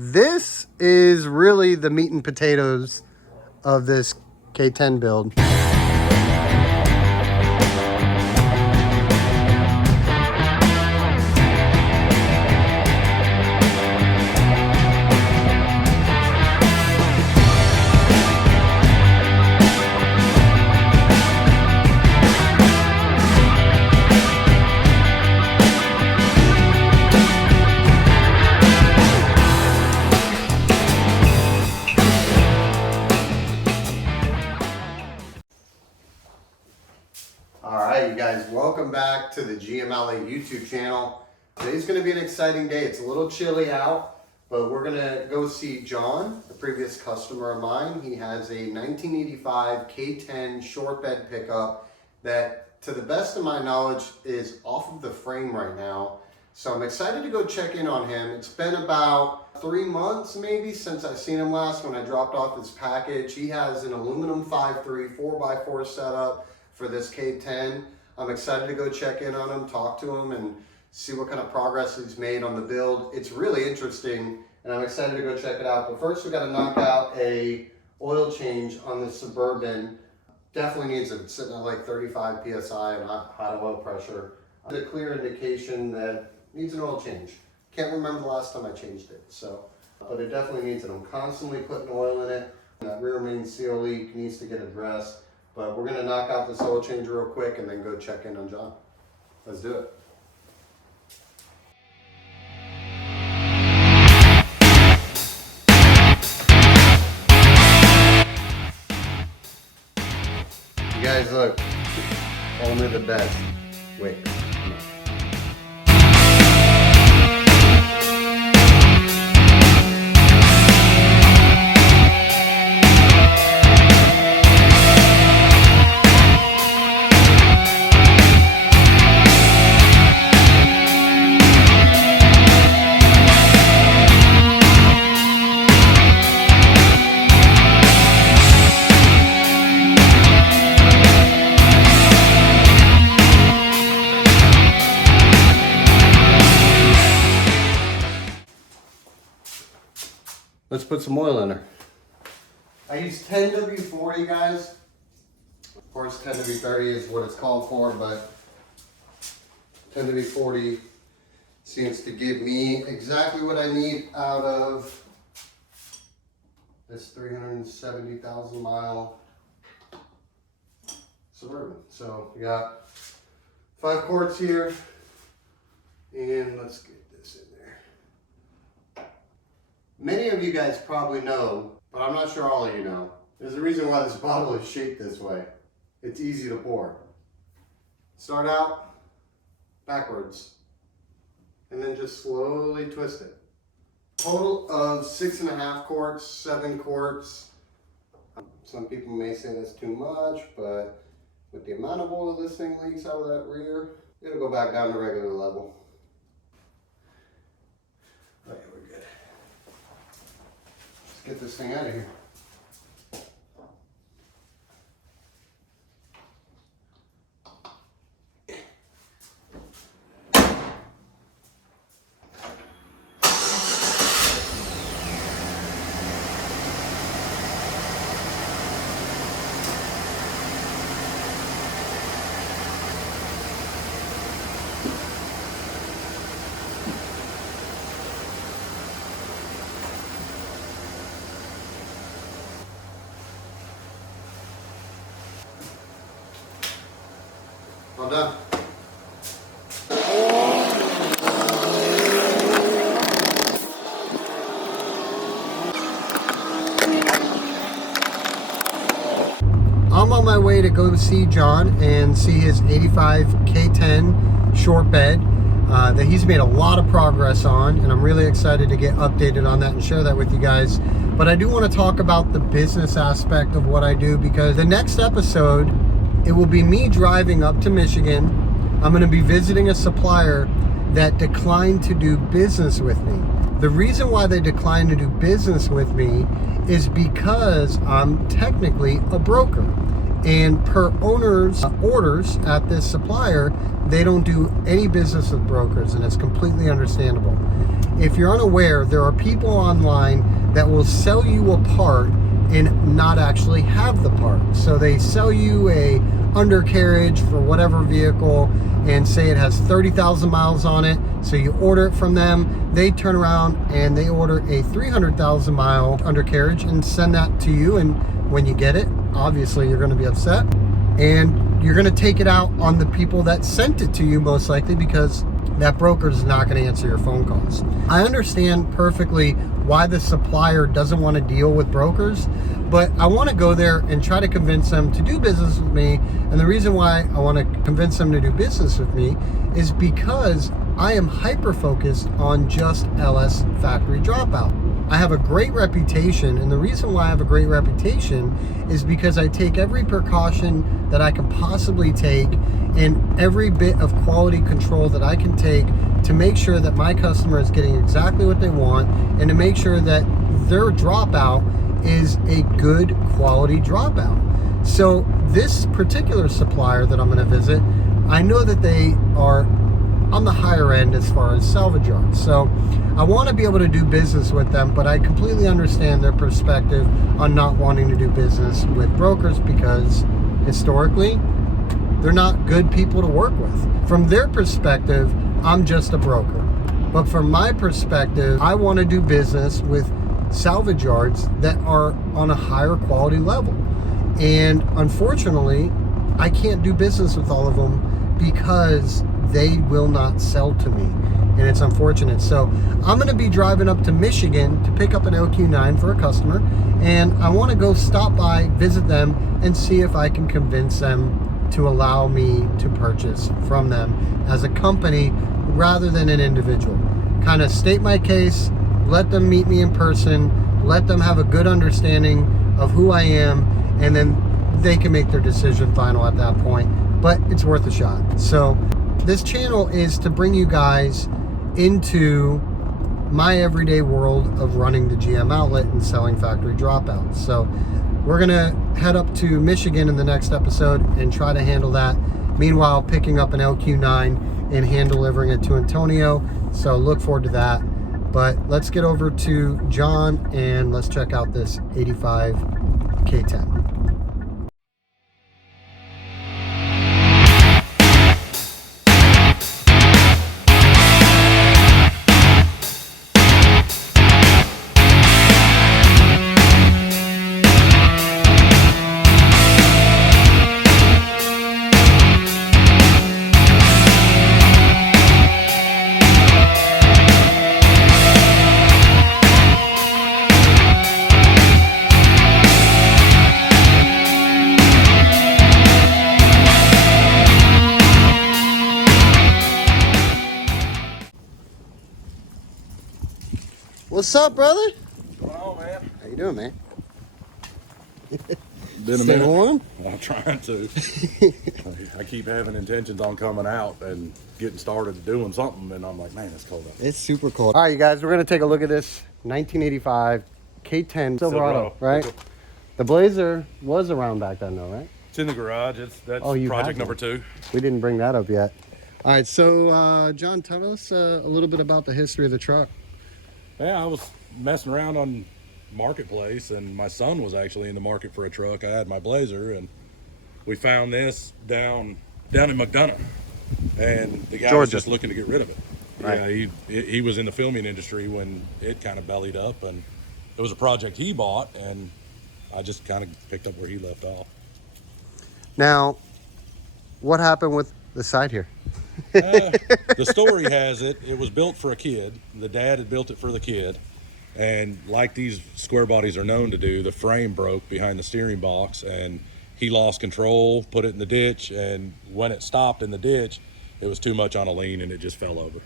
This is really the meat and potatoes of this K10 build. Alright, you guys, welcome back to the GMLA YouTube channel. Today's going to be an exciting day. It's a little chilly out, but we're going to go see John, a previous customer of mine. He has a 1985 K10 short bed pickup that, to the best of my knowledge, is off of the frame right now. So I'm excited to go check in on him. It's been about 3 months maybe since I seen him last when I dropped off his package. He has an aluminum 5.3 4x4 setup for this K10. I'm excited to go check in on him, talk to him, and see what kind of progress he's made on the build. It's really interesting, and I'm excited to go check it out. But first, we got to knock out a oil change on the Suburban. Definitely needs it. It's sitting at like 35 psi and high oil pressure. A clear indication that it needs an oil change. Can't remember the last time I changed it, but it definitely needs it. I'm constantly putting oil in it. That rear main seal leak needs to get addressed. But we're going to knock out this oil change real quick and then go check in on John. Let's do it. You guys look, only the best. Wait. Let's put some oil in her. I use 10W40, guys. Of course, 10W30 is what it's called for, but 10W40 seems to give me exactly what I need out of this 370,000 mile Suburban. So we got 5 quarts here, and let's get this in there. Many of you guys probably know, but I'm not sure all of you know. There's a reason why this bottle is shaped this way. It's easy to pour. Start out backwards, and then just slowly twist it. Total of 6.5 quarts, 7 quarts. Some people may say that's too much, but with the amount of oil this thing leaks out of that rear, it'll go back down to regular level. Okay, we're good. Let's get this thing out of here. All done. I'm on my way to go see John and see his 85 K10 short bed that he's made a lot of progress on, and I'm really excited to get updated on that and share that with you guys. But I do want to talk about the business aspect of what I do, because the next episode, it will be me driving up to Michigan. I'm going to be visiting a supplier that declined to do business with me. The reason why they declined to do business with me is because I'm technically a broker. And per owner's orders at this supplier, they don't do any business with brokers, and it's completely understandable. if you're unaware, there are people online that will sell you a part and not actually have the part. So they sell you a undercarriage for whatever vehicle and say it has 30,000 miles on it. So you order it from them, they turn around and they order a 300,000 mile undercarriage and send that to you. And when you get it, obviously you're going to be upset and you're going to take it out on the people that sent it to you, most likely, because that broker is not going to answer your phone calls. I understand perfectly why the supplier doesn't want to deal with brokers, but I want to go there and try to convince them to do business with me. And the reason why I want to convince them to do business with me is because I am hyper focused on just LS factory dropout. I have a great reputation, and the reason why I have a great reputation is because I take every precaution that I can possibly take and every bit of quality control that I can take to make sure that my customer is getting exactly what they want and to make sure that their dropout is a good quality dropout. So this particular supplier that I'm going to visit, I know that they are on the higher end as far as salvage yards. So I want to be able to do business with them, but I completely understand their perspective on not wanting to do business with brokers because historically, they're not good people to work with. From their perspective, I'm just a broker. But from my perspective, I want to do business with salvage yards that are on a higher quality level. And unfortunately, I can't do business with all of them because they will not sell to me. And it's unfortunate. So I'm going to be driving up to Michigan to pick up an LQ9 for a customer. And I want to go stop by, visit them, and see if I can convince them to allow me to purchase from them as a company rather than an individual. Kind of state my case, let them meet me in person, let them have a good understanding of who I am, and then they can make their decision final at that point. But it's worth a shot. So this channel is to bring you guys into my everyday world of running the GM outlet and selling factory dropouts. So we're gonna head up to Michigan in the next episode and try to handle that. Meanwhile, picking up an LQ9 and hand delivering it to Antonio. So look forward to that. But let's get over to John and let's check out this 85 K10. What's up, brother? What's going on, man? How you doing, man? Been a Stay minute. warm? I'm trying to. I keep having intentions on coming out and getting started doing something, and I'm like, man, it's cold out. It's super cold. All right, you guys, we're going to take a look at this 1985 K10 Silverado, right? The Blazer was around back then, though, right? It's in the garage. That's Oh, you project have number 2. We didn't bring that up yet. All right, so, John, tell us a little bit about the history of the truck. Yeah, I was messing around on Marketplace, and my son was actually in the market for a truck. I had my Blazer, and we found this down in McDonough, and the guy was just looking to get rid of it. Right. Yeah, he was in the filming industry when it kind of bellied up, and it was a project he bought, and I just kind of picked up where he left off. Now, what happened with the side here? The story has it was built for a kid. The dad had built it for the kid, and like these square bodies are known to do, the frame broke behind the steering box, and he lost control, put it in the ditch, and when it stopped in the ditch, it was too much on a lean, and it just fell over.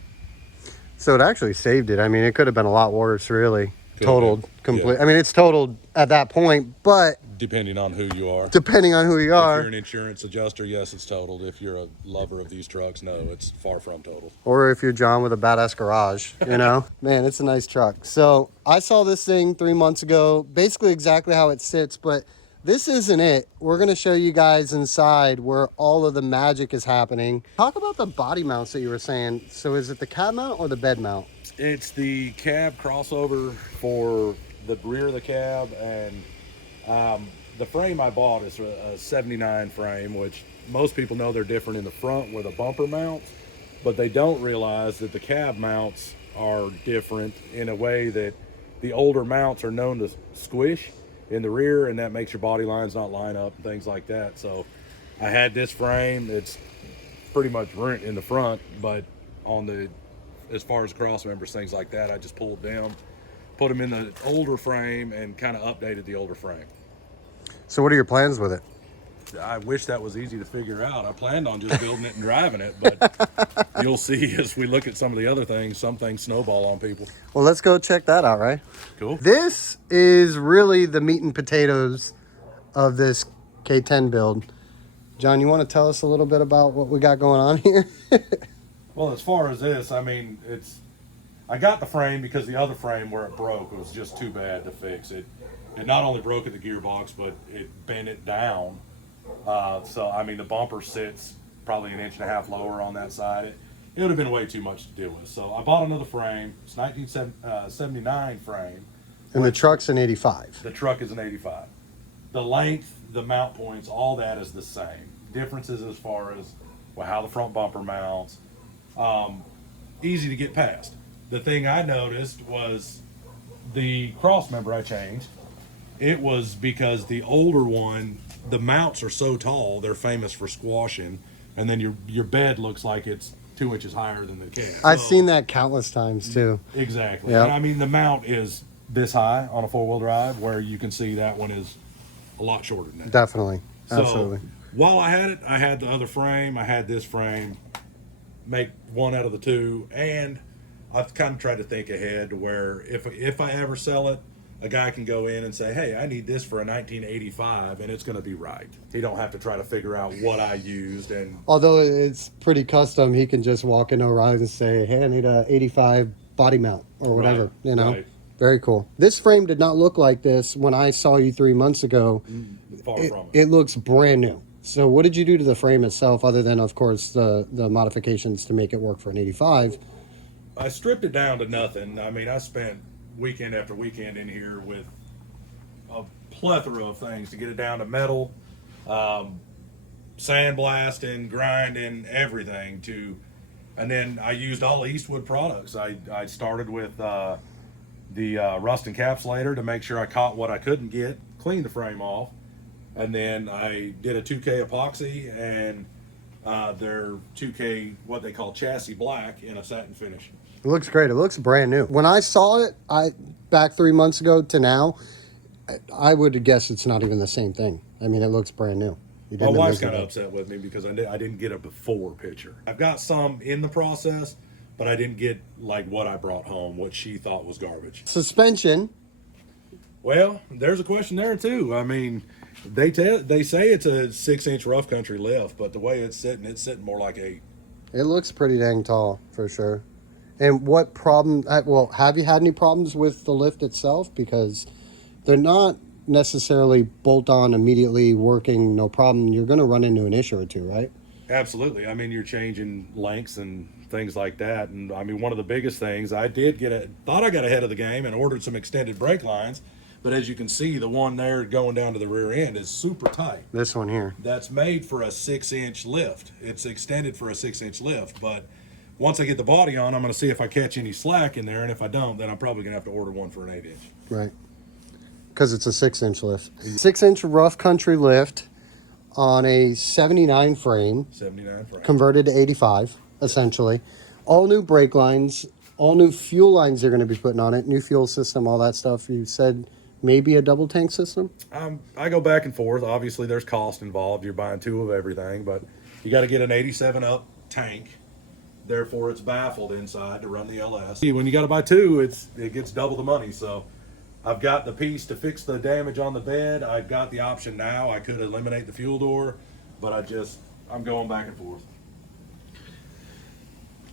So it actually saved it. I mean, it could have been a lot worse, really. Totaled, complete. Yeah. I mean, it's totaled at that point, but depending on who you are. Depending on who you are. If you're an insurance adjuster, yes, it's totaled. If you're a lover of these trucks, no, it's far from totaled. Or if you're John with a badass garage, you know? Man, it's a nice truck. So I saw this thing 3 months ago, basically exactly how it sits, but this isn't it. We're going to show you guys inside where all of the magic is happening. Talk about the body mounts that you were saying. So is it the cab mount or the bed mount? It's the cab crossover for the rear of the cab, and the frame I bought is a 79 frame, which most people know they're different in the front where the bumper mounts, but they don't realize that the cab mounts are different in a way that the older mounts are known to squish in the rear, and that makes your body lines not line up and things like that. So I had this frame. It's pretty much rent in the front, but on the, as far as cross members, things like that, I just pulled them, put them in the older frame, and kind of updated the older frame. So what are your plans with it? I wish that was easy to figure out. I planned on just building it and driving it, but you'll see as we look at some of the other things, some things snowball on people. Well, let's go check that out, right? Cool. This is really the meat and potatoes of this K10 build. John, you want to tell us a little bit about what we got going on here? Well, as far as this, I mean, I got the frame because the other frame where it broke was just too bad to fix. It not only broke at the gearbox, but it bent it down. So, I mean, the bumper sits probably 1.5 inches lower on that side. It would have been way too much to deal with. So I bought another frame. It's 1979 frame. And the truck's an 85. The truck is an 85. The length, the mount points, all that is the same. Differences as far as how the front bumper mounts. Easy to get past. The thing I noticed was the cross member I changed. It was because the older one, the mounts are so tall, they're famous for squashing, and then your bed looks like it's 2 inches higher than the cab. I've seen that countless times too. Exactly. Yep. And I mean, the mount is this high on a 4-wheel drive, where you can see that one is a lot shorter than that. Definitely. Absolutely. So while I had it, I had the other frame, I had this frame, make one out of the two, and I've kind of tried to think ahead to where if I ever sell it, a guy can go in and say, hey, I need this for a 1985, and it's going to be right. He don't have to try to figure out what I used. And although it's pretty custom, he can just walk into O'Reilly's and say, hey, I need a 85 body mount or whatever, right, you know. right. Very cool. This frame did not look like this when I saw you 3 months ago. Far from It looks brand new. So what did you do to the frame itself, other than, of course, the modifications to make it work for an 85? I stripped it down to nothing. I mean, I spent weekend after weekend in here with a plethora of things to get it down to metal, sandblasting, grinding, everything and then I used all Eastwood products. I started with the rust encapsulator to make sure I caught what I couldn't get, cleaned the frame off, and then I did a 2K epoxy and their 2K, what they call chassis black, in a satin finish. It looks great. It looks brand new. When I saw it, back 3 months ago to now, I would guess it's not even the same thing. I mean, it looks brand new. My wife's kind of upset with me because I didn't get a before picture. I've got some in the process, but I didn't get like what I brought home, what she thought was garbage. Suspension. Well, there's a question there too. I mean, they say it's a 6-inch rough country lift, but the way it's sitting more like 8. It looks pretty dang tall for sure. And what problem? Well, have you had any problems with the lift itself? Because they're not necessarily bolt on immediately working, no problem. You're going to run into an issue or two, right? Absolutely. I mean, you're changing lengths and things like that. And I mean, one of the biggest things I did thought I got ahead of the game and ordered some extended brake lines. But as you can see, the one there going down to the rear end is super tight. This one here. That's made for a 6-inch lift. It's extended for a 6-inch lift. But once I get the body on, I'm going to see if I catch any slack in there. And if I don't, then I'm probably going to have to order one for an 8-inch. Right. Because it's a 6-inch lift. 6-inch rough country lift on a 79 frame. 79 frame. Converted to 85, essentially. All new brake lines, all new fuel lines they're going to be putting on it, new fuel system, all that stuff. You said maybe a double tank system? I go back and forth. Obviously, there's cost involved. You're buying 2 of everything, but you got to get an 87 up tank. Therefore, it's baffled inside to run the LS. When you got to buy 2, it gets double the money. So I've got the piece to fix the damage on the bed. I've got the option now. I could eliminate the fuel door, but I'm going back and forth.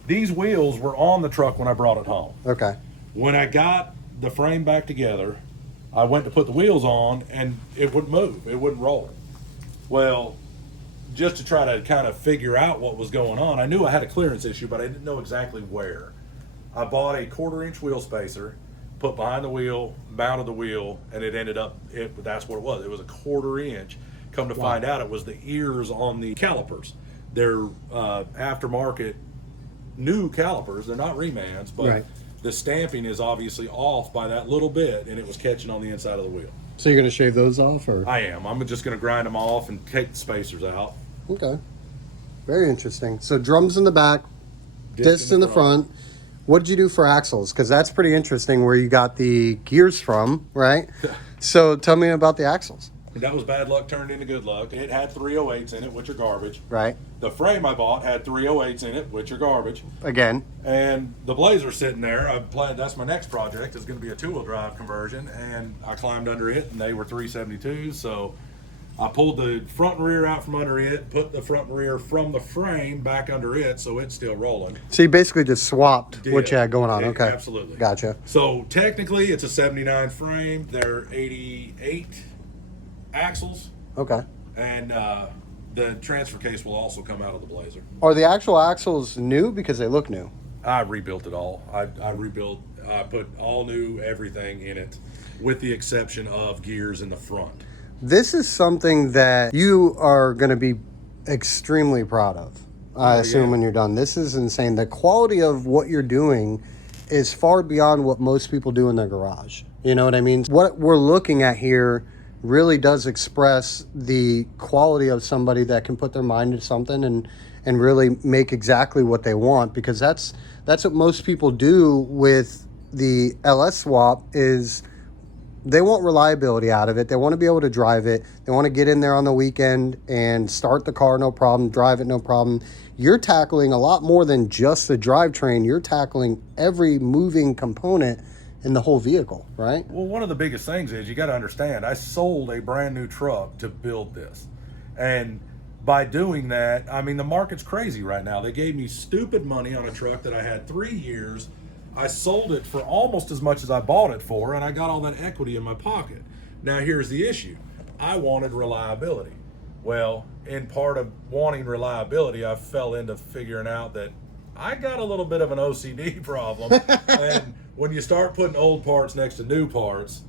These wheels were on the truck when I brought it home. Okay. When I got the frame back together, I went to put the wheels on and it wouldn't move. It wouldn't roll. Well, just to try to kind of figure out what was going on, I knew I had a clearance issue, but I didn't know exactly where. I bought a 1/4-inch wheel spacer, put behind the wheel, mounted the wheel, and it ended up, that's what it was. It was a 1/4 inch. Come to find out, it was the ears on the calipers. They're aftermarket new calipers. They're not remans, but Right. the stamping is obviously off by that little bit, and it was catching on the inside of the wheel. So you're going to shave those off, or? I am. I'm just going to grind them off and take the spacers out. Okay. Very interesting. So drums in the back, discs in the front. What did you do for axles? Because that's pretty interesting where you got the gears from, right? So tell me about the axles. That was bad luck turned into good luck. It had 308s in it, which are garbage. Right. The frame I bought had 308s in it, which are garbage. Again. And the Blazer's sitting there. I planned, that's my next project, is going to be a 2-wheel drive conversion. And I climbed under it, and they were 372s. So I pulled the front and rear out from under it, put the front and rear from the frame back under it, so it's still rolling. So you basically just swapped what you had going on. Okay. Absolutely. Gotcha. So technically, it's a 79 frame. They're 88 axles. Okay. And the transfer case will also come out of the Blazer. Are the actual axles new because they look new? I rebuilt it all. I put all new everything in it, with the exception of gears in the front. This is something that you are going to be extremely proud of, I assume, when you're done. This is insane. The quality of what you're doing is far beyond what most people do in their garage. You know what I mean? What we're looking at here really does express the quality of somebody that can put their mind to something and really make exactly what they want, because that's what most people do with the LS swap is they want reliability out of it. They want to be able to drive it. They want to get in there on the weekend and start the car, no problem, drive it, no problem. You're tackling a lot more than just the drivetrain. You're tackling every moving component in the whole vehicle, right? Well, one of the biggest things is you got to understand, I sold a brand new truck to build this. And by doing that, I mean, the market's crazy right now. They gave me stupid money on a truck that I had 3 years. I sold it for almost as much as I bought it for, and I got all that equity in my pocket. Now, here's the issue. I wanted reliability. Well, in part of wanting reliability, I fell into figuring out that I got a little bit of an OCD problem. And when you start putting old parts next to new parts,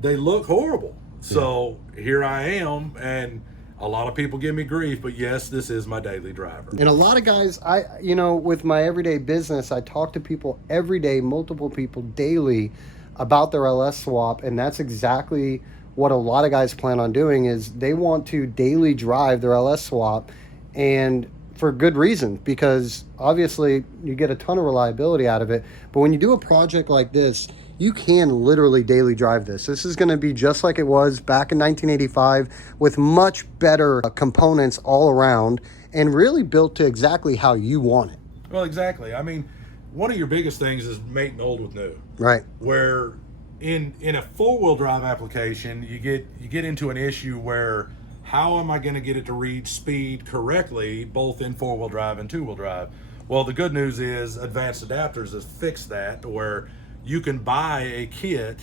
they look horrible. So here I am, and a lot of people give me grief, but yes, this is my daily driver. And a lot of guys, with my everyday business, I talk to people every day, multiple people daily about their LS swap, and that's exactly what a lot of guys plan on doing is they want to daily drive their LS swap, and for good reason, because obviously you get a ton of reliability out of it. But when you do a project like this, you can literally daily drive this. This is going to be just like it was back in 1985 with much better components all around and really built to exactly how you want it. Well, exactly. I mean, one of your biggest things is mating old with new. Right. Where in a 4-wheel drive application, you get into an issue where how am I going to get it to read speed correctly, both in 4-wheel drive and 2-wheel drive? Well, the good news is Advanced Adapters has fixed that, where you can buy a kit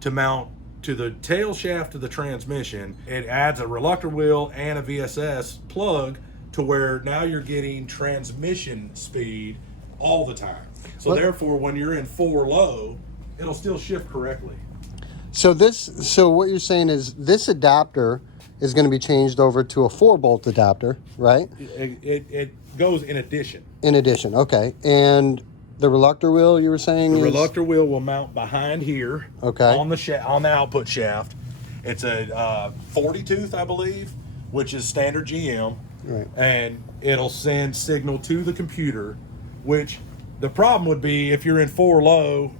to mount to the tail shaft of the transmission. It adds a reluctor wheel and a VSS plug to where now you're getting transmission speed all the time. So therefore, when you're in 4 low, it'll still shift correctly. So what you're saying is this adapter is going to be changed over to a 4-bolt adapter, right? It goes in addition. In addition, okay. And the reluctor wheel you were saying The reluctor wheel will mount behind here, okay, on the output shaft. It's a 40 tooth, I believe, which is standard GM, right, and it'll send signal to the computer. Which the problem would be if you're in 4 low,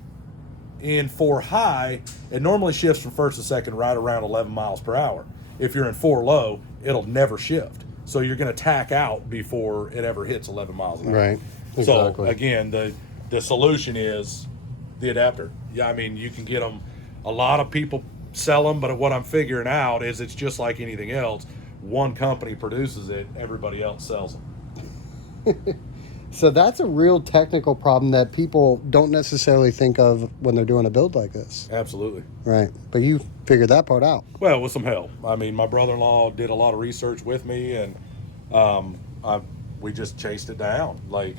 in 4 high, it normally shifts from first to second right around 11 miles per hour. If you're in 4 low, it'll never shift. So you're going to tack out before it ever hits 11 miles an hour. Right. Exactly. So again, the solution is the adapter. Yeah, I mean, you can get them. A lot of people sell them, but what I'm figuring out is it's just like anything else. One company produces it, everybody else sells them. So that's a real technical problem that people don't necessarily think of when they're doing a build like this. Absolutely. Right. But you figured that part out. Well, with some help. I mean, my brother-in-law did a lot of research with me, and we just chased it down. Like,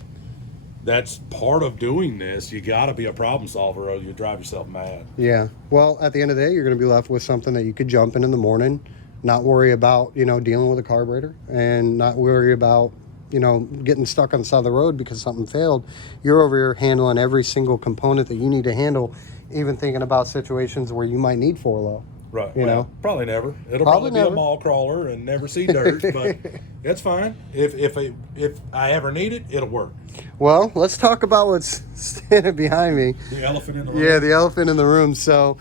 that's part of doing this. You got to be a problem solver or you drive yourself mad. Yeah. Well, at the end of the day, you're going to be left with something that you could jump in the morning, not worry about, you know, dealing with a carburetor, and not worry about, you know, getting stuck on the side of the road because something failed. You're over here handling every single component that you need to handle, even thinking about situations where you might need 4-low. Right. You know? Probably never. It'll Probably be never. a mall crawler and never see dirt, but it's fine. If I ever need it, it'll work. Well, let's talk about what's standing behind me. The elephant in the room. Yeah, the elephant in the room. So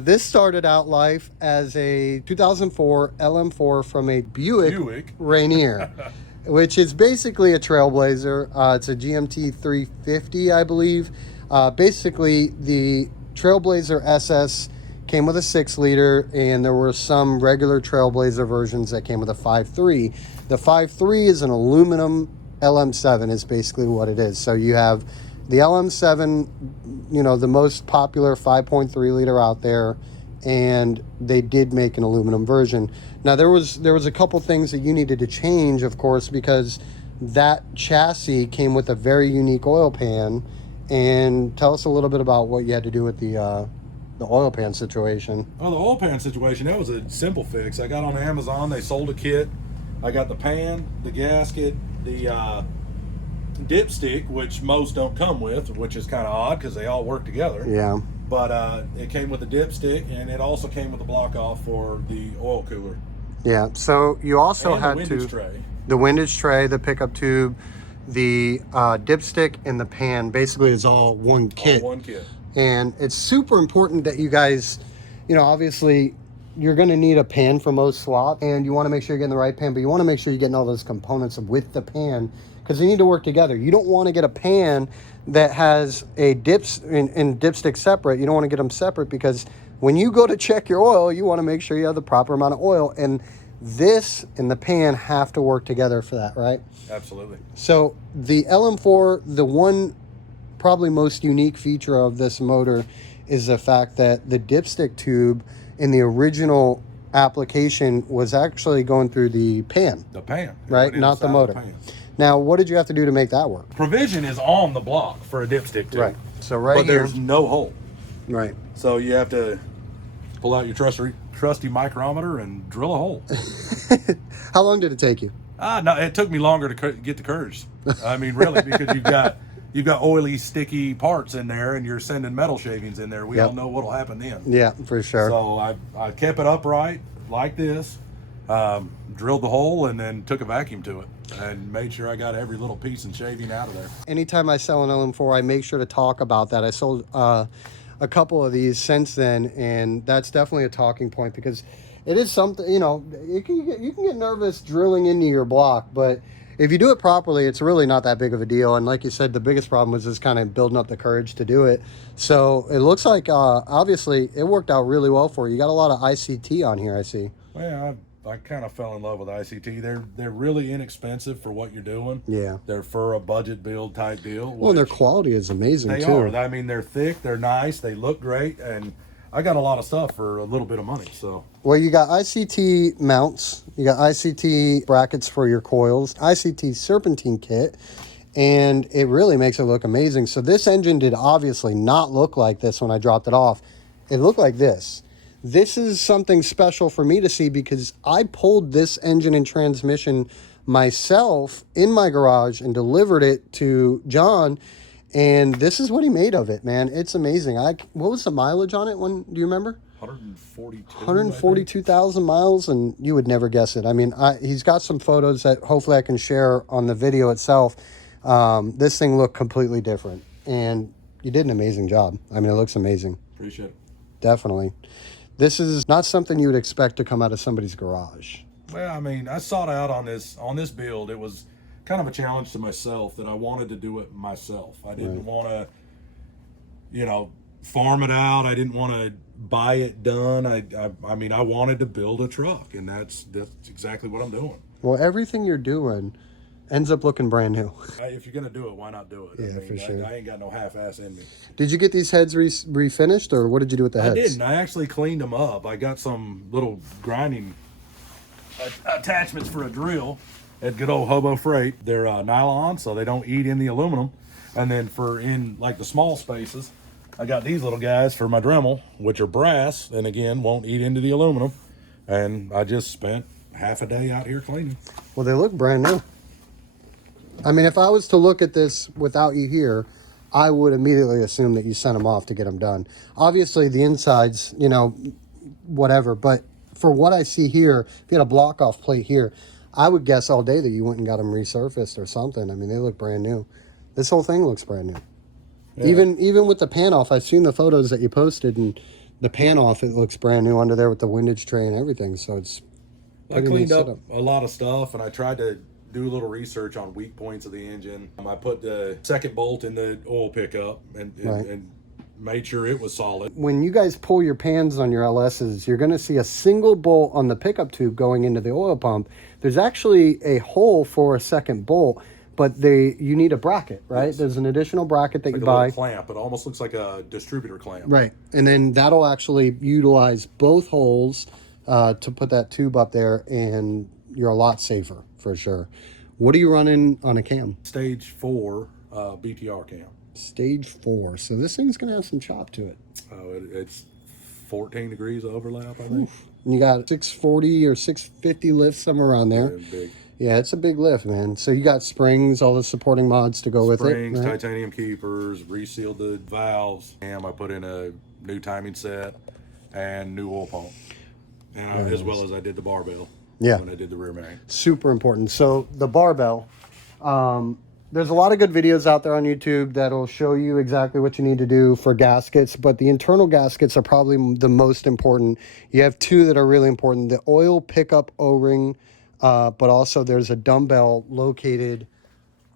this started out life as a 2004 LM4 from a Buick Rainier, which is basically a Trailblazer. It's a GMT 350, I believe. Basically, the Trailblazer SS came with a 6-liter, and there were some regular Trailblazer versions that came with a 5.3. The 5.3 is an aluminum LM7 is basically what it is. So you have the LM7, you know, the most popular 5.3 liter out there, and they did make an aluminum version. Now there was a couple things that you needed to change, of course, because that chassis came with a very unique oil pan. And tell us a little bit about what you had to do with the oil pan situation. Well, the oil pan situation, that was a simple fix. I got on Amazon, they sold a kit. I got the pan, the gasket, the dipstick, which most don't come with, which is kind of odd because they all work together. Yeah. But it came with a dipstick, and it also came with a block off for the oil cooler. Yeah, so you also and had the windage tray. The windage tray, the pickup tube, the dipstick, and the pan basically is all one kit. All one kit. And it's super important that you guys, you know, obviously you're going to need a pan for most swap, and you want to make sure you're getting the right pan, but you want to make sure you're getting all those components with the pan because they need to work together. You don't want to get a pan that has a dips and dipstick separate. You don't want to get them separate because when you go to check your oil, you want to make sure you have the proper amount of oil, and this and the pan have to work together for that, right? Absolutely. So the LM4, the one probably most unique feature of this motor is the fact that the dipstick tube in the original application was actually going through the pan. The pan. Right? Not the motor. Now, what did you have to do to make that work? Provision is on the block for a dipstick tube. Right. So right but here. there's no hole. Right. So you have to pull out your trusty micrometer and drill a hole. How long did it take you? No, it took me longer to get the courage. I mean, really, because you've got oily, sticky parts in there, and you're sending metal shavings in there. We all know what'll happen then. Yeah, for sure. So I kept it upright like this, drilled the hole, and then took a vacuum to it and made sure I got every little piece and shaving out of there. Anytime I sell an LM4, I make sure to talk about that. I sold a couple of these since then, and that's definitely a talking point because it is something, you know, you can get nervous drilling into your block, but if you do it properly, it's really not that big of a deal. And like you said, the biggest problem was just kind of building up the courage to do it. So it looks like, obviously, it worked out really well for you. You got a lot of ICT on here, I see. Well, I kind of fell in love with ICT. They're really inexpensive for what you're doing. Yeah. They're for a budget build type deal. Well, and their quality is amazing, they too. are. I mean, they're thick, they're nice, they look great, and I got a lot of stuff for a little bit of money, so. Well, you got ICT mounts, you got ICT brackets for your coils, ICT serpentine kit, and it really makes it look amazing. So this engine did obviously not look like this when I dropped it off. It looked like this. This is something special for me to see because I pulled this engine and transmission myself in my garage and delivered it to John, and this is what he made of it, man. It's amazing. What was the mileage on it? Do you remember? 142,000 miles, and you would never guess it. I mean, he's got some photos that hopefully I can share on the video itself. This thing looked completely different, and you did an amazing job. I mean, it looks amazing. Appreciate it. Definitely. This is not something you would expect to come out of somebody's garage. Well, I mean, I sought out on this build. It was kind of a challenge to myself that I wanted to do it myself. I didn't want to, you know, farm it out. I didn't want to buy it done. I mean, I wanted to build a truck, and that's exactly what I'm doing. Well, everything you're doing ends up looking brand new. If you're gonna do it, why not do it? Yeah, I mean, for sure. I ain't got no half-ass in me. Did you get these heads refinished, or what did you do with the heads? I didn't. I actually cleaned them up. I got some little grinding attachments for a drill at good old Hobo Freight. They're nylon, so they don't eat in the aluminum. And then for in like the small spaces, I got these little guys for my Dremel, which are brass, and again, won't eat into the aluminum. And I just spent half a day out here cleaning. Well, they look brand new. I mean, if I was to look at this without you here, I would immediately assume that you sent them off to get them done. Obviously, the insides, you know, whatever. But for what I see here, if you had a block off plate here, I would guess all day that you went and got them resurfaced or something. I mean, they look brand new. This whole thing looks brand new. Yeah. Even with the pan off, I've seen the photos that you posted, and the pan off, it looks brand new under there with the windage tray and everything. So it's I cleaned up a lot of stuff, and I tried to do a little research on weak points of the engine. I put the second bolt in the oil pickup and made sure it was solid. When you guys pull your pans on your LSs, you're going to see a single bolt on the pickup tube going into the oil pump. There's actually a hole for a second bolt, but you need a bracket, right? Yes. There's an additional bracket that you buy. Little clamp. It almost looks like a distributor clamp. Right. And then that'll actually utilize both holes to put that tube up there, and you're a lot safer for sure. What are you running on a cam? Stage 4 BTR cam. Stage 4. So this thing's going to have some chop to it. Oh, it's 14 degrees overlap, I think. Oof. And you got 640 or 650 lifts somewhere around there. Yeah, big. Yeah, it's a big lift, man. So you got springs, all the supporting mods to go with it. Springs, right? titanium keepers, resealed the valves. And I put in a new timing set and new oil pump. And as well as I did the barbell. Yeah. When I did the rear mag. Super important. So the barbell, there's a lot of good videos out there on YouTube that'll show you exactly what you need to do for gaskets, but the internal gaskets are probably the most important. You have two that are really important: the oil pickup O-ring, but also there's a dumbbell located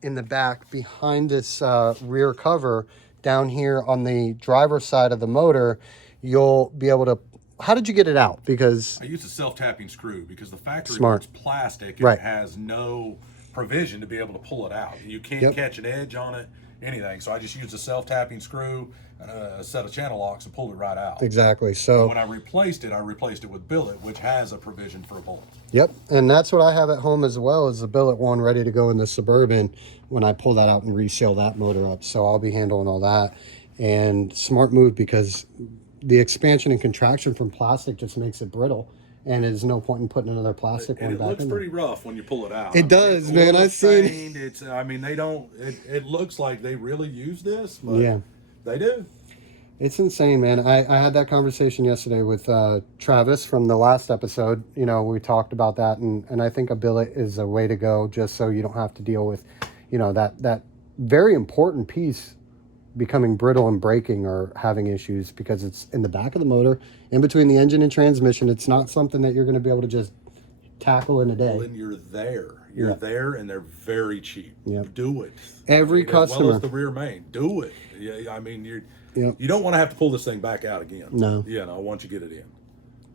in the back behind this rear cover down here on the driver's side of the motor. You'll be able to. How did you get it out? Because I used a self-tapping screw because the factory Smart. is plastic and Right. it has no provision to be able to pull it out. You can't catch an edge on it, anything. So I just used a self-tapping screw and a set of channel locks and pulled it right out. Exactly. So and when I replaced it with billet, which has a provision for a bolt. Yep, and that's what I have at home as well, is the billet one ready to go in the Suburban when I pull that out and reseal that motor up. So I'll be handling all that. And smart move, because the expansion and contraction from plastic just makes it brittle, and there's no point in putting another plastic one back in there. It looks pretty rough when you pull it out. It does, man. I've seen it. I mean, they don't. It looks like they really use this, but yeah, they do. It's insane, man. I had that conversation yesterday with Travis from the last episode. You know, we talked about that, and I think a billet is a way to go, just so you don't have to deal with, you know, that very important piece becoming brittle and breaking or having issues, because it's in the back of the motor, in between the engine and transmission. It's not something that you're going to be able to just tackle in a day. Well, then you're there. You're there, and they're very cheap. Yep. Do it. Every customer. As well as the rear main. Do it. Yeah, I mean, you don't want to have to pull this thing back out again. No. You know, once you get it in.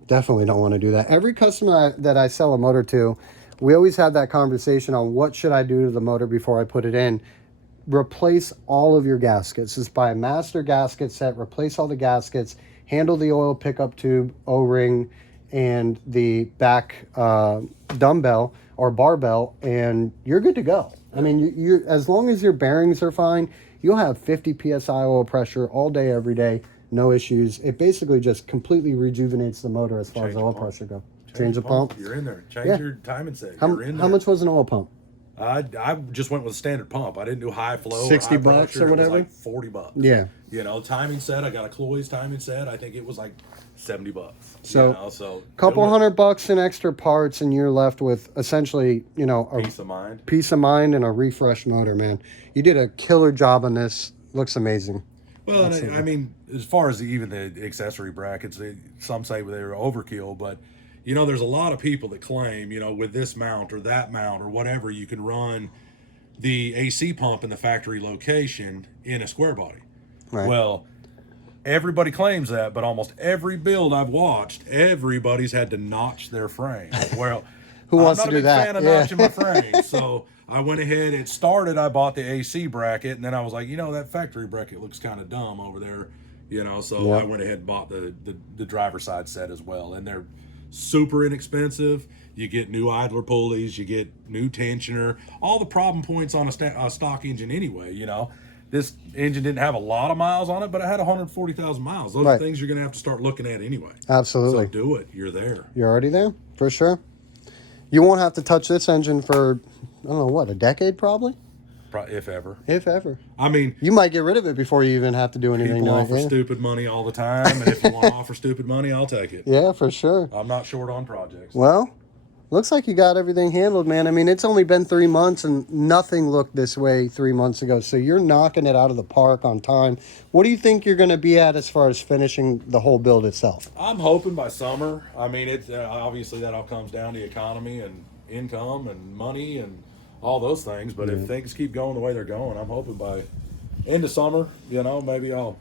Definitely don't want to do that. Every customer that I sell a motor to, we always have that conversation on what should I do to the motor before I put it in. Replace all of your gaskets. Just buy a master gasket set, replace all the gaskets, handle the oil pickup tube, O-ring, and the back dumbbell or barbell, and you're good to go. I mean, you as long as your bearings are fine, you'll have 50 psi oil pressure all day, every day, no issues. It basically just completely rejuvenates the motor as far as oil pressure goes. Change the pump. You're in there. Change your timing set. How much was an oil pump? I just went with a standard pump. I didn't do high flow. $60 or high pressure. or whatever. It was like $40. Yeah. You know, timing set. I got a Cloy's timing set. I think it was like $70. So, you know, couple $100 in extra parts, and you're left with essentially, you know, a peace of mind and a refreshed motor, man. You did a killer job on this. Looks amazing. Well, I mean, as far as even the accessory brackets, some say they're overkill, but you know, there's a lot of people that claim, you know, with this mount or that mount or whatever, you can run the AC pump in the factory location in a square body. Right. Well, everybody claims that, but almost every build I've watched, everybody's had to notch their frame. Well, who wants to do that? I'm not a big fan of notching my frame, so I went ahead. I bought the AC bracket, and then I was like, you know, that factory bracket looks kind of dumb over there, you know. So I went ahead and bought the driver's side set as well, and they're super inexpensive. You get new idler pulleys, you get new tensioner, all the problem points on a stock engine anyway, you know. this engine didn't have a lot of miles on it, but it had 140,000 miles. Those are Right. things you're going to have to start looking at anyway. Absolutely. So do it. You're there. You're already there, for sure. You won't have to touch this engine for, I don't know, what, a decade probably? If ever. If ever. I mean, You might get rid of it before you even have to do anything. people to it, offer yeah. stupid money all the time, and if you want to offer stupid money, I'll take it. Yeah, for sure. I'm not short on projects. Well, looks like you got everything handled, man. I mean, it's only been 3 months and nothing looked this way 3 months ago. So you're knocking it out of the park on time. What do you think you're going to be at as far as finishing the whole build itself? I'm hoping by summer. I mean, it's obviously that all comes down to economy and income and money and all those things. But if things keep going the way they're going, I'm hoping by end of summer, maybe I'll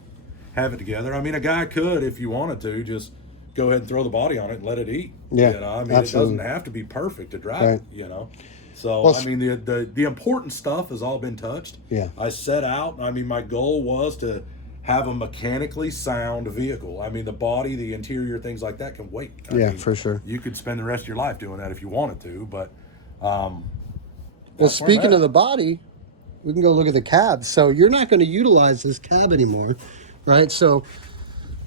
have it together. I mean, a guy could, if you wanted to, just go ahead and throw the body on it and let it eat. Yeah, I mean, absolutely. it doesn't have to be perfect to drive Right. it. So, Well, I mean, the important stuff has all been touched. Yeah. I set out, I mean, my goal was to have a mechanically sound vehicle. I mean, the body, the interior, things like that can wait. I Yeah, mean, for sure. You could spend the rest of your life doing that if you wanted to, but Well, that's where I'm speaking at. of the body, we can go look at the cab. So you're not going to utilize this cab anymore, right? So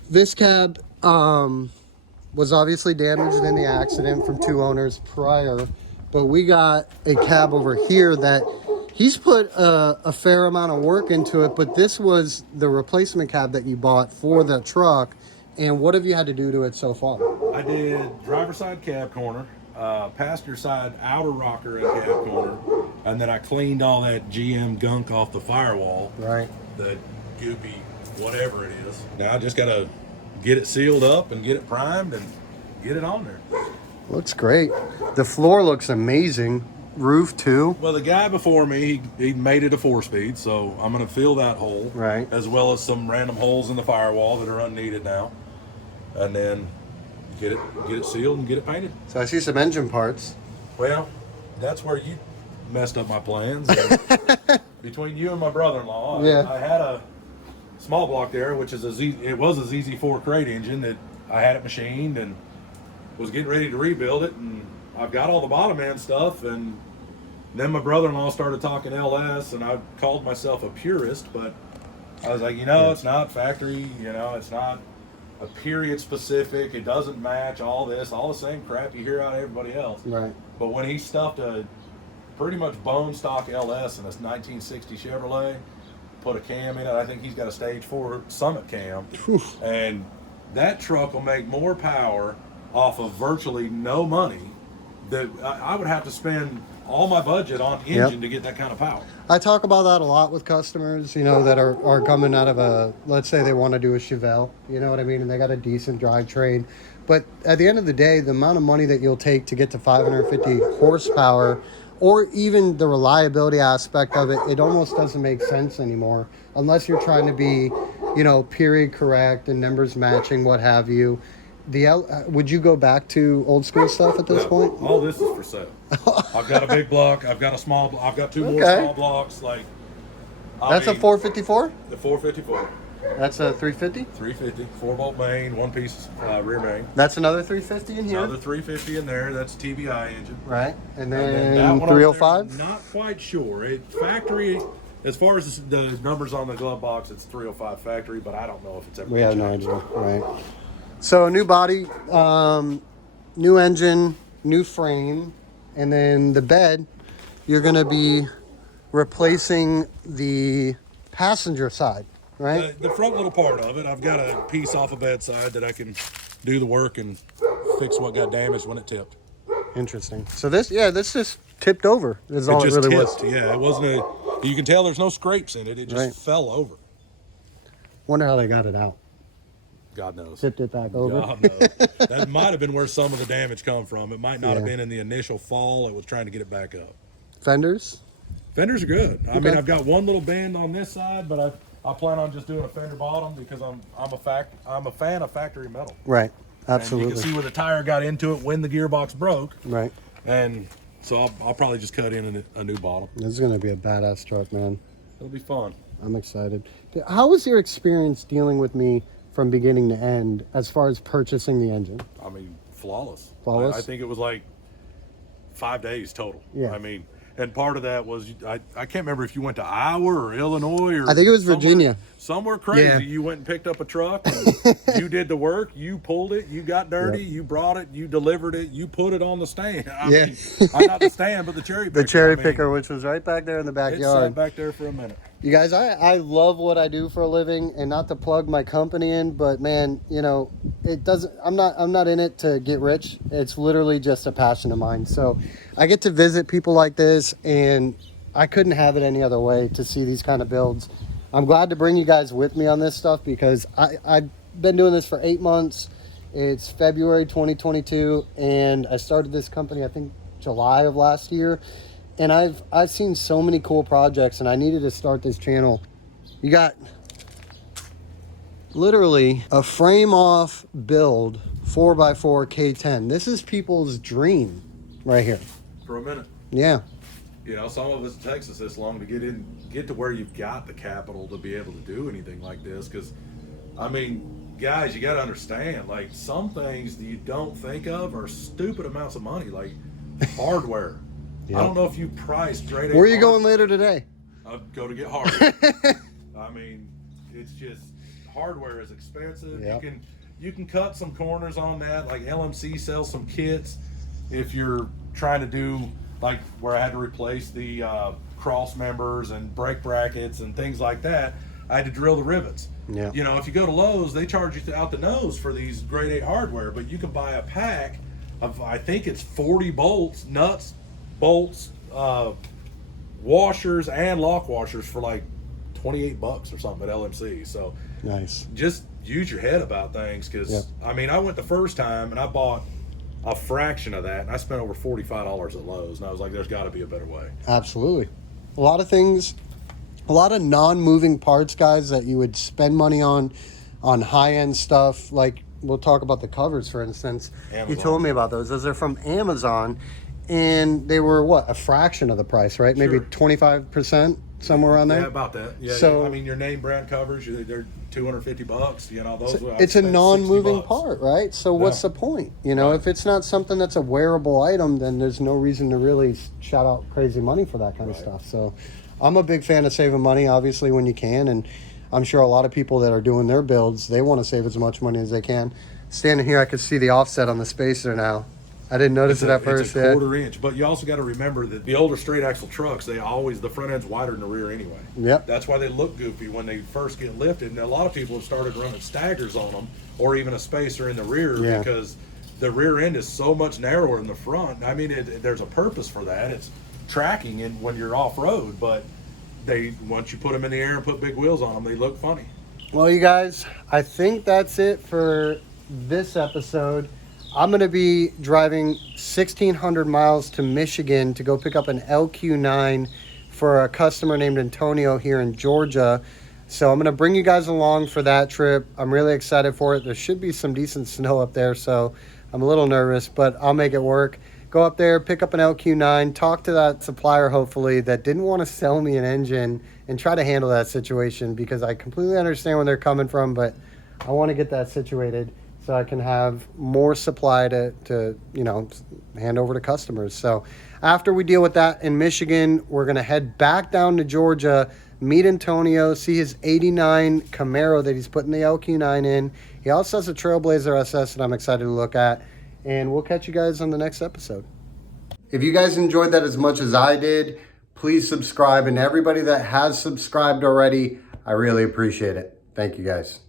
this cab was obviously damaged in the accident from 2 owners prior, but we got a cab over here that he's put a fair amount of work into it, but this was the replacement cab that you bought for the truck. And what have you had to do to it so far? I did driver's side cab corner, passenger side outer rocker and cab corner, and then I cleaned all that GM gunk off the firewall, Right. that goopy whatever it is. Now I just got to get it sealed up and get it primed and get it on there. Looks great. The floor looks amazing. Roof too. Well, the guy before me, he made it a 4-speed, so I'm going to fill that hole, Right. as well as some random holes in the firewall that are unneeded now, and then get it sealed and get it painted. So I see some engine parts. Well, that's where you messed up my plans. Between you and my brother-in-law, Yeah. I had a small block there, which is it was a ZZ4 crate engine that I had it machined and was getting ready to rebuild it, and I've got all the bottom end stuff, and then my brother-in-law started talking LS, and I called myself a purist, but I was like, it's not factory, it's not a period specific, it doesn't match all the same crap you hear out of everybody else. Right. But when he stuffed a pretty much bone stock LS in a 1960 Chevrolet, put a cam in it, I think he's got a stage 4 Summit cam, and that truck will make more power off of virtually no money that I would have to spend all my budget on engine to get that kind of power. I talk about that a lot with customers, that are coming out of let's say they want to do a Chevelle, you know what I mean? And they got a decent drivetrain. But at the end of the day, the amount of money that you'll take to get to 550 horsepower, or even the reliability aspect of it, it almost doesn't make sense anymore unless you're trying to be, period correct and numbers matching, what have you. Would you go back to old school stuff at this point? All this is for sale. I've got a big block. I've got I've got 2 more Okay. small blocks. That's a 454? The 454, That's a 350? 350, 4-bolt main, 1-piece rear main. That's another 350 in here? Another 350 in there. That's a TBI engine. Right. And And then that one over there, 305? not quite sure. Factory, as far as the numbers on the glove box, it's 305 factory, but I don't know if it's ever. We have been no changed. idea. Right. So new body, new engine, new frame, and then the bed, you're going to be replacing the passenger side, right? The front little part of it, I've got a piece off a bedside that I can do the work and fix what got damaged when it tipped. Interesting. So this just tipped over. Is all It it just really tipped. was. Yeah, it wasn't you can tell there's no scrapes in it. It just Right. fell over. Wonder how they got it out. God knows. Tipped it back over. God knows. That might have been where some of the damage come from. It might not have Yeah. been in the initial fall. It was trying to get it back up. Fenders? Fenders are good. I Okay. mean, I've got one little bend on this side, but I plan on just doing a fender bottom because I'm a fan of factory metal. Right. And Absolutely. you can see where the tire got into it when the gearbox broke, Right. and so I'll probably just cut in a new bottom. This is going to be a badass truck, man. It'll be fun. I'm excited. How was your experience dealing with me from beginning to end as far as purchasing the engine? I mean, flawless. Flawless? I think it was like 5 days total. Yeah. I mean, And part of that was, I can't remember if you went to Iowa or Illinois or I think it was Virginia. Somewhere crazy. Yeah. You went and picked up a truck, and you did the work, you pulled it, you got dirty, you brought it, you delivered it, you put it on the stand. I mean, I'm not the stand, but the cherry picker. The cherry picker, which was right back there in the It backyard. sat back there for a minute. You guys, I love what I do for a living, and not to plug my company in, but man, you know, it doesn't, I'm not in it to get rich. It's literally just a passion of mine. So I get to visit people like this, and I couldn't have it any other way to see these kind of builds. I'm glad to bring you guys with me on this stuff because I've been doing this for 8 months. It's February 2022, and I started this company, I think, July of last year. And I've seen so many cool projects, and I needed to start this channel. You got literally a frame off build 4x4 K10. This is people's dream right here. For a minute. Yeah. You know, some of us, it takes us this long to get to where you've got the capital to be able to do anything like this. Because, I mean, guys, you got to understand, like, some things that you don't think of are stupid amounts of money, like hardware. Yep. I don't know if you priced grade A. Where are you going later today? I'll go to get hardware. I mean, it's just, hardware is expensive. Yep. You can cut some corners on that. Like LMC sells some kits if you're trying to do, like where I had to replace the cross members and brake brackets and things like that. I had to drill the rivets. Yeah. You know, if you go to Lowe's, they charge you out the nose for these grade A hardware, but you can buy a pack of, I think it's 40 bolts, nuts, bolts, washers, and lock washers for like $28 or something at LMC. So nice. Just use your head about things, because Yep. I mean, I went the first time and I bought a fraction of that, and I spent over $45 at Lowe's, and I was like, there's got to be a better way. Absolutely. A lot of things, a lot of non-moving parts, guys, that you would spend money on high-end stuff. Like, we'll talk about the covers, for instance. Amazon. You told me about those. Those are from Amazon, and they were, what, a fraction of the price, right? Maybe Sure. 25%, somewhere around there? Yeah, about that. Yeah, So- I mean, your name brand covers, they're $250. You know, those. It's a non-moving $60. part, right? So what's Yeah. the point? You know, Right. if it's not something that's a wearable item, then there's no reason to really shout out crazy money for that kind of Right. stuff. So I'm a big fan of saving money, obviously, when you can. And I'm sure a lot of people that are doing their builds, they want to save as much money as they can. Standing here, I could see the offset on the spacer now. I didn't notice it at first. It's a quarter inch, but you also got to remember that the older straight axle trucks, the front end's wider than the rear anyway. Yep. That's why they look goofy when they first get lifted. And a lot of people have started running staggers on them, or even a spacer in the rear, Yeah. because the rear end is so much narrower than the front. I mean, there's a purpose for that. It's tracking and when you're off road, but once you put them in the air and put big wheels on them, they look funny. Well, you guys, I think that's it for this episode. I'm going to be driving 1,600 miles to Michigan to go pick up an LQ9 for a customer named Antonio here in Georgia. So I'm going to bring you guys along for that trip. I'm really excited for it. There should be some decent snow up there, so I'm a little nervous, but I'll make it work. Go up there, pick up an LQ9, talk to that supplier, hopefully, that didn't want to sell me an engine, and try to handle that situation, because I completely understand where they're coming from, but I want to get that situated so I can have more supply to you know, hand over to customers. So after we deal with that in Michigan, we're going to head back down to Georgia, meet Antonio, see his 89 Camaro that he's putting the LQ9 in. He also has a Trailblazer SS that I'm excited to look at. And we'll catch you guys on the next episode. If you guys enjoyed that as much as I did, please subscribe. And everybody that has subscribed already, I really appreciate it. Thank you, guys.